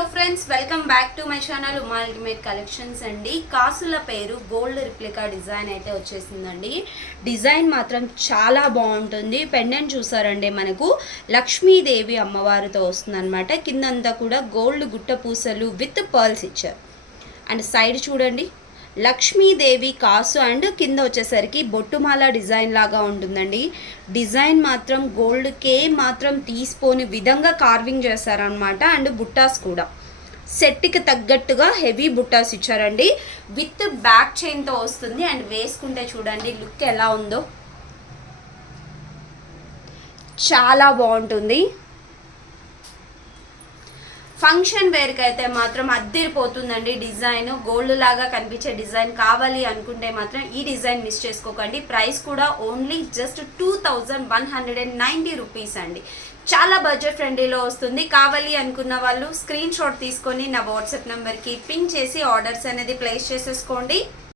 Hello friends, welcome back to my channel Uma ultimate collections అండి. కాసుల పేరు గోల్డ్ రిప్లికా డిజైన్ అయితే వచ్చేసిందండి. డిజైన్ మాత్రం చాలా బాగుంటుంది. పెండెంట్ చూసారండి, మనకు లక్ష్మీదేవి అమ్మవారితో వస్తుందన్నమాట. కిందంతా కూడా గోల్డ్ గుట్ట పూసలు విత్ పర్ల్స్ ఇచ్చారు. అండ్ సైడ్ చూడండి, లక్ష్మీదేవి కాసు అండ్ కింద వచ్చేసరికి బొట్టుమాల డిజైన్ లాగా ఉంటుందండి. డిజైన్ మాత్రం గోల్డ్కే మాత్రం తీసిపోని విధంగా కార్వింగ్ చేశారనమాట. అండ్ బుట్టాస్ కూడా సెట్కి తగ్గట్టుగా హెవీ బుట్టాస్ ఇచ్చారండి. విత్ బ్యాక్ చైన్తో వస్తుంది. అండ్ వేసుకుంటే చూడండి లుక్ ఎలా ఉందో, చాలా బాగుంటుంది. ఫంక్షన్ వేర్కి అయితే మాత్రం అద్దిరిపోతుందండి. డిజైన్ గోల్డ్ లాగా కనిపించే డిజైన్ కావాలి అనుకుంటే మాత్రం ఈ డిజైన్ మిస్ చేసుకోకండి. ప్రైస్ కూడా ఓన్లీ జస్ట్ 2190 రూపీస్ అండి. చాలా బడ్జెట్ ఫ్రెండ్లీలో వస్తుంది. కావాలి అనుకున్న వాళ్ళు స్క్రీన్ షాట్ తీసుకొని నా వాట్సాప్ నెంబర్కి పిన్ చేసి ఆర్డర్స్ అనేది ప్లేస్ చేసేసుకోండి.